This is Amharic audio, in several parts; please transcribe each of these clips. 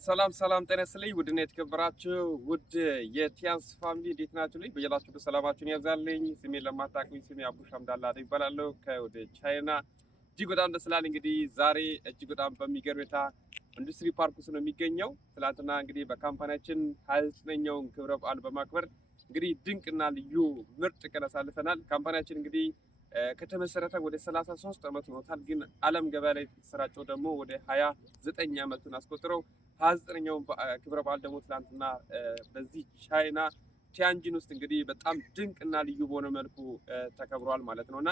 ሰላም ጤና ይስጥልኝ። ውድና የተከበራችሁ ውድ የቲያንስ ፋሚሊ እንዴት ናችሁ? ልኝ በየላችሁበት ሰላማችሁን ያብዛልኝ። ስሜን ለማታውቁኝ ስሜ አቡሽ አምዳላ ይባላለሁ ከወደ ቻይና። እጅግ በጣም ደስ ይላል። እንግዲህ ዛሬ እጅግ በጣም በሚገርም ሁኔታ ኢንዱስትሪ ፓርክ ውስጥ ነው የሚገኘው። ትናንትና እንግዲህ በካምፓኒያችን 29ኛውን ክብረ በዓል በማክበር እንግዲህ ድንቅና ልዩ ምርጥ ቀን አሳልፈናል። ካምፓኒያችን እንግዲህ ከተመሰረተ ወደ 33 ዓመት ሆኖታል። ግን ዓለም ገበያ ላይ የተሰራጨው ደግሞ ወደ 29 ዓመቱን አስቆጥረው 29ኛውን ክብረ በዓል ደግሞ ትናንትና በዚህ ቻይና ቲያንጂን ውስጥ እንግዲህ በጣም ድንቅና ልዩ በሆነ መልኩ ተከብሯል ማለት ነውና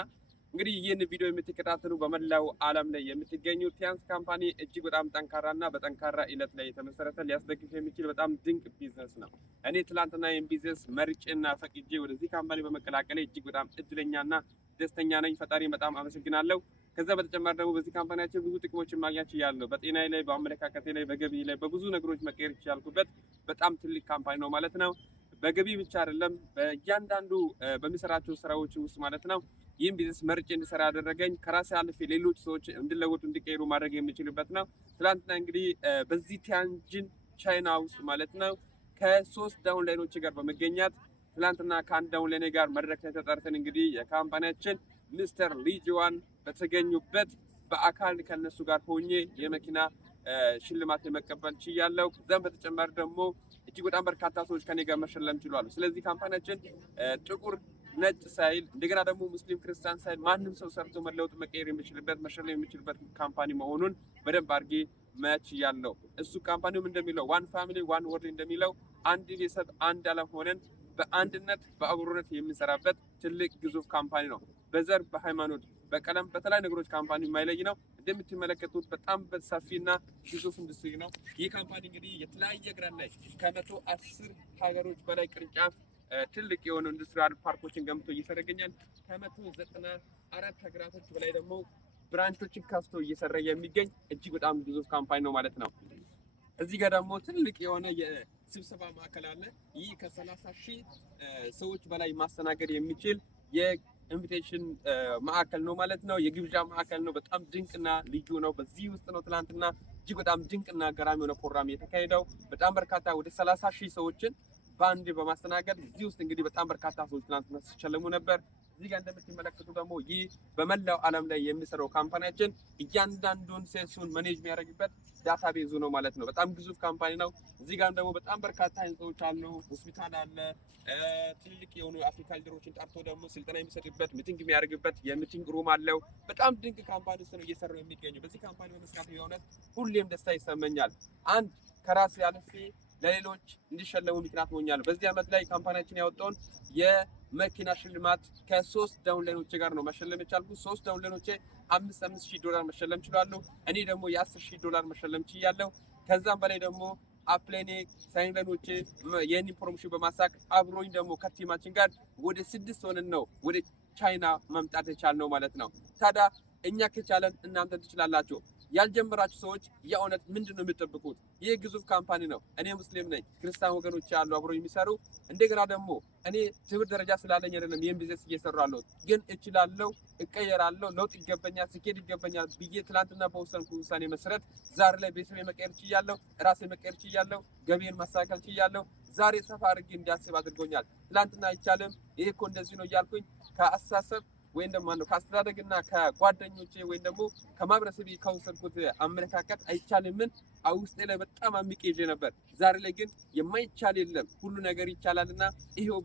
እንግዲህ ይህን ቪዲዮ የምትከታተሉ በመላው ዓለም ላይ የምትገኙ ቲያንስ ካምፓኒ እጅግ በጣም ጠንካራና በጠንካራ ኢለት ላይ የተመሰረተ ሊያስደግፍ የሚችል በጣም ድንቅ ቢዝነስ ነው። እኔ ትላንትና ይህን ቢዝነስ መርጬና ፈቅጄ ወደዚህ ካምፓኒ በመቀላቀል እጅግ በጣም እድለኛና ደስተኛ ነኝ። ፈጣሪ በጣም አመሰግናለሁ። ከዛ በተጨማሪ ደግሞ በዚህ ካምፓኒያችን ብዙ ጥቅሞችን ማግኘት ይችላል። በጤናዬ ላይ፣ በአመለካከቴ ላይ፣ በገቢ ላይ በብዙ ነገሮች መቀየር ይችላልኩበት በጣም ትልቅ ካምፓኒ ነው ማለት ነው። በገቢ ብቻ አይደለም በእያንዳንዱ በሚሰራቸው ስራዎች ውስጥ ማለት ነው። ይህም ቢዝነስ መርጬ እንድሰራ ያደረገኝ ከራሴ አልፌ ሌሎች ሰዎች እንዲለወጡ እንዲቀይሩ ማድረግ የሚችልበት ነው። ትናንትና እንግዲህ በዚህ ቲያንጂን ቻይና ውስጥ ማለት ነው ከ3 ዳውንላይኖች ጋር በመገኘት ትናንትና ከአንድ ዳውንላይን ጋር መድረክ ላይ ተጠርተን እንግዲህ የካምፓኒያችን ሚስተር ሊጂዋን በተገኙበት በአካል ከነሱ ጋር ሆኜ የመኪና ሽልማት የመቀበል ችያለሁ። ከዛም በተጨማሪ ደግሞ እጅግ በጣም በርካታ ሰዎች ከኔ ጋር መሸለም ችሏሉ። ስለዚህ ካምፓኒያችን ጥቁር ነጭ ሳይል እንደገና ደግሞ ሙስሊም ክርስቲያን ሳይል ማንም ሰው ሰርቶ መለወጥ መቀየር የሚችልበት መሸለም የሚችልበት ካምፓኒ መሆኑን በደንብ አድርጌ መች ያለው እሱ ካምፓኒውም እንደሚለው ዋን ፋሚሊ ዋን ወርድ እንደሚለው አንድ ቤተሰብ አንድ ዓለም ሆነን በአንድነት በአብሮነት የምንሰራበት ትልቅ ግዙፍ ካምፓኒ ነው። በዘር በሃይማኖት በቀለም በተለያዩ ነገሮች ካምፓኒ የማይለይ ነው። እንደምትመለከቱት በጣም ሰፊና ግዙፍ ኢንዱስትሪ ነው። ይህ ካምፓኒ እንግዲህ የተለያየ ሀገራት ላይ ከ110 ሀገሮች በላይ ቅርንጫፍ ትልቅ የሆኑ ኢንዱስትሪያል ፓርኮችን ገንብቶ እየሰራ ይገኛል። ከ194 ሀገራቶች በላይ ደግሞ ብራንቾችን ከፍቶ እየሰራ የሚገኝ እጅግ በጣም ግዙፍ ካምፓኒ ነው ማለት ነው። እዚህ ጋር ደግሞ ትልቅ የሆነ የስብሰባ ማዕከል አለ። ይህ ከ30,000 ሰዎች በላይ ማስተናገድ የሚችል የኢንቪቴሽን ማዕከል ነው ማለት ነው። የግብዣ ማዕከል ነው። በጣም ድንቅና ልዩ ነው። በዚህ ውስጥ ነው ትናንትና እጅግ በጣም ድንቅና ገራሚ የሆነ ፕሮግራም የተካሄደው። በጣም በርካታ ወደ 30,000 ሰዎችን በአንድ በማስተናገድ እዚህ ውስጥ እንግዲህ በጣም በርካታ ሰዎች ትናንትና ሲሸለሙ ነበር። እዚህ ጋር እንደምትመለከቱ ደግሞ ይህ በመላው ዓለም ላይ የሚሰራው ካምፓኒያችን እያንዳንዱን ሴልሱን ማኔጅ የሚያደርግበት ዳታ ቤዙ ነው ማለት ነው። በጣም ግዙፍ ካምፓኒ ነው። እዚህ ጋር ደግሞ በጣም በርካታ ህንፃዎች አሉ። ሆስፒታል አለ። ትልቅ የሆኑ አፍሪካ ሊደሮችን ጠርቶ ደግሞ ስልጠና የሚሰጥበት ሚቲንግ የሚያደርግበት የሚቲንግ ሩም አለው። በጣም ድንቅ ካምፓኒ ውስጥ ነው እየሰራው የሚገኘው። በዚህ ካምፓኒ በመስራት የሆነት ሁሌም ደስታ ይሰመኛል። አንድ ከራሴ አልፌ ለሌሎች እንዲሸለሙ ምክንያት ሆኛለሁ። በዚህ ዓመት ላይ ካምፓኒያችን ያወጣውን የመኪና ሽልማት ከ3 ዳውንላይኖች ጋር ነው መሸለም የቻልኩት። 3 ዳውንላይኖች $5,000 መሸለም ችሏሉ። እኔ ደግሞ $10,000 መሸለም ችያለሁ። ከዛም በላይ ደግሞ አፕሌኔ ሳይንላይኖች የኔ ፕሮሞሽን በማሳክ አብሮኝ ደግሞ ከቲማችን ጋር ወደ 6 ሆነን ነው ወደ ቻይና መምጣት የቻልነው ማለት ነው። ታዲያ እኛ ከቻለን እናንተ ትችላላችሁ። ያልጀመራችሁ ሰዎች የእውነት ምንድነው የምትጠብቁት? ይህ ግዙፍ ካምፓኒ ነው። እኔ ሙስሊም ነኝ፣ ክርስቲያን ወገኖች ያሉ አብሮ የሚሰሩ እንደገና ደግሞ እኔ ትምህርት ደረጃ ስላለኝ አይደለም ይህን ቢዝነስ እየሰራለሁ፣ ግን እችላለሁ፣ እቀየራለሁ፣ ለውጥ ይገባኛል፣ ስኬት ይገባኛል ብዬ ትላንትና በወሰንኩ ውሳኔ መሰረት ዛሬ ላይ ቤተሰቤ መቀየር ችያለሁ፣ ራሴ መቀየር ችያለሁ፣ ገቢን ማስተካከል ችያለሁ። ዛሬ ሰፋ አድርጌ እንዲያስብ አድርጎኛል። ትላንትና አይቻልም፣ ይሄ እኮ እንደዚህ ነው እያልኩኝ ከአስተሳሰብ ወይም ደግሞ ከአስተዳደግና ከጓደኞቼ ወይም ደግሞ ከማህበረሰብ ከወሰድኩት አመለካከት አይቻልምን ውስጤ ላይ በጣም አምቄ ይዤ ነበር። ዛሬ ላይ ግን የማይቻል የለም፣ ሁሉ ነገር ይቻላልና ይሄው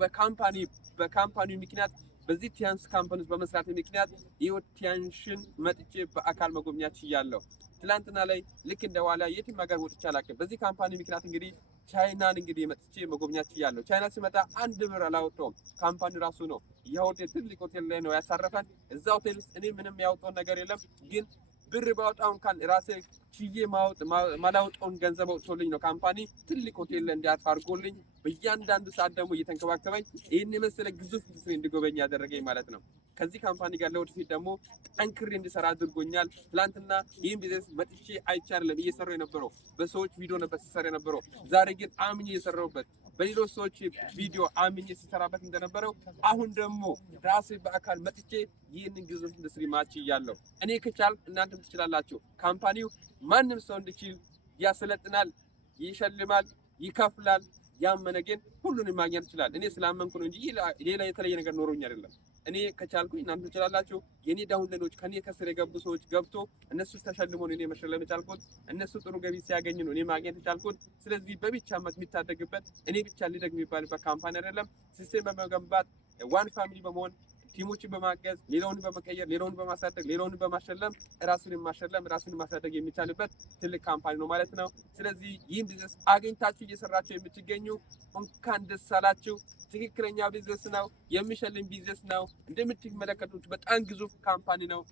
በካምፓኒው ምክንያት በዚህ ቲያንስ ካምፓኒ ውስጥ በመስራት ምክንያት ይሄው ቲያንሽን መጥቼ በአካል መጎብኘት ችያለሁ። ትላንትና ላይ ልክ እንደዋላ የትም ሀገር ወጥቼ አላውቅም። በዚህ ካምፓኒ ምክንያት እንግዲህ ቻይናን እንግዲህ መጥቼ መጎብኘት ችያለሁ። ቻይና ሲመጣ 1 ብር አላወጣውም። ካምፓኒ ራሱ ነው የሆቴል ትልቅ ሆቴል ላይ ነው ያሳረፈን። እዛ ሆቴል ውስጥ እኔ ምንም ያወጣውን ነገር የለም። ግን ብር ባወጣው እንኳን ራሴ ችዬ ማላወጣውን ገንዘብ አውጥቶልኝ ነው ካምፓኒ ትልቅ ሆቴል ላይ እንዲያርፍ አድርጎልኝ በእያንዳንዱ ሰዓት ደግሞ እየተንከባከበኝ ይህን የመሰለ ግዙፍ ኢንዱስትሪ እንድጎበኝ ያደረገኝ ማለት ነው። ከዚህ ካምፓኒ ጋር ለወደፊት ደግሞ ጠንክሬ እንድሰራ አድርጎኛል። ትላንትና ይህን ቢዝነስ መጥቼ አይቻልም እየሰራው የነበረው በሰዎች ቪዲዮ ነበር ሲሰራ የነበረው። ዛሬ ግን አምኜ የሰራሁበት በሌሎች ሰዎች ቪዲዮ አምኜ ሲሰራበት እንደነበረው አሁን ደግሞ ራሴ በአካል መጥቼ ይህንን ግዙፍ ኢንዱስትሪ ማች እያለሁ እኔ ከቻል እናንተም ትችላላችሁ። ካምፓኒው ማንም ሰው እንዲችል ያሰለጥናል። ይሸልማል፣ ይከፍላል። ያመነ ግን ሁሉንም ማግኘት ይችላል። እኔ ስላመንኩ ነው እንጂ ሌላ የተለየ ነገር ኖሮኝ አይደለም። እኔ ከቻልኩኝ እናንተ ትችላላችሁ። የኔ ዳውንሎዶች ከኔ ከስር የገቡ ሰዎች ገብቶ እነሱ ተሸልሞ ነው እኔ መሸለም የቻልኩት። እነሱ ጥሩ ገቢ ሲያገኙ ነው እኔ ማግኘት የቻልኩት። ስለዚህ በብቻ የሚታደግበት እኔ ብቻ ሊደግ የሚባልበት ካምፓኒ አይደለም። ሲስቴም በመገንባት ዋን ፋሚሊ በመሆን ቲሞችን በማገዝ ሌላውን በመቀየር ሌላውን በማሳደግ ሌላውን በማሸለም ራሱን ማሸለም ራሱን ማሳደግ የሚቻልበት ትልቅ ካምፓኒ ነው ማለት ነው። ስለዚህ ይህን ቢዝነስ አገኝታችሁ እየሰራችሁ የምትገኙ እንኳን ደስ አላችሁ። ትክክለኛ ቢዝነስ ነው፣ የሚሸልም ቢዝነስ ነው። እንደምትመለከቱት በጣም ግዙፍ ካምፓኒ ነው።